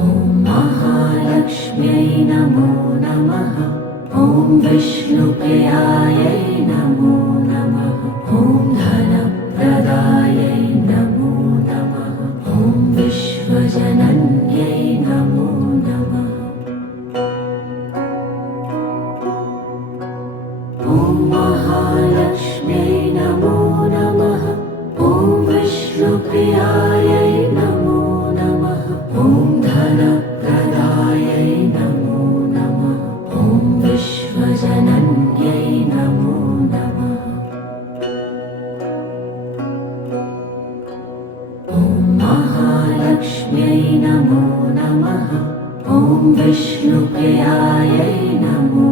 ॐ महालक्ष्म्यै नमो नमः। ॐ विष्णुप्रियायै नमो नमः। ॐ धनप्रदायै नमो नमः। ॐ विश्वजनन्यै नमो नमः। ॐ महालक्ष्म्यै नमो नमः। ॐ विष्णुप्रियायै नमो नमः। ॐ धनप्रदायै नमो नमः। ॐ विश्वजनन्यै नमो नमः। ॐ महालक्ष्म्यै नमो नमः। ॐ विष्णुप्रियायै नमो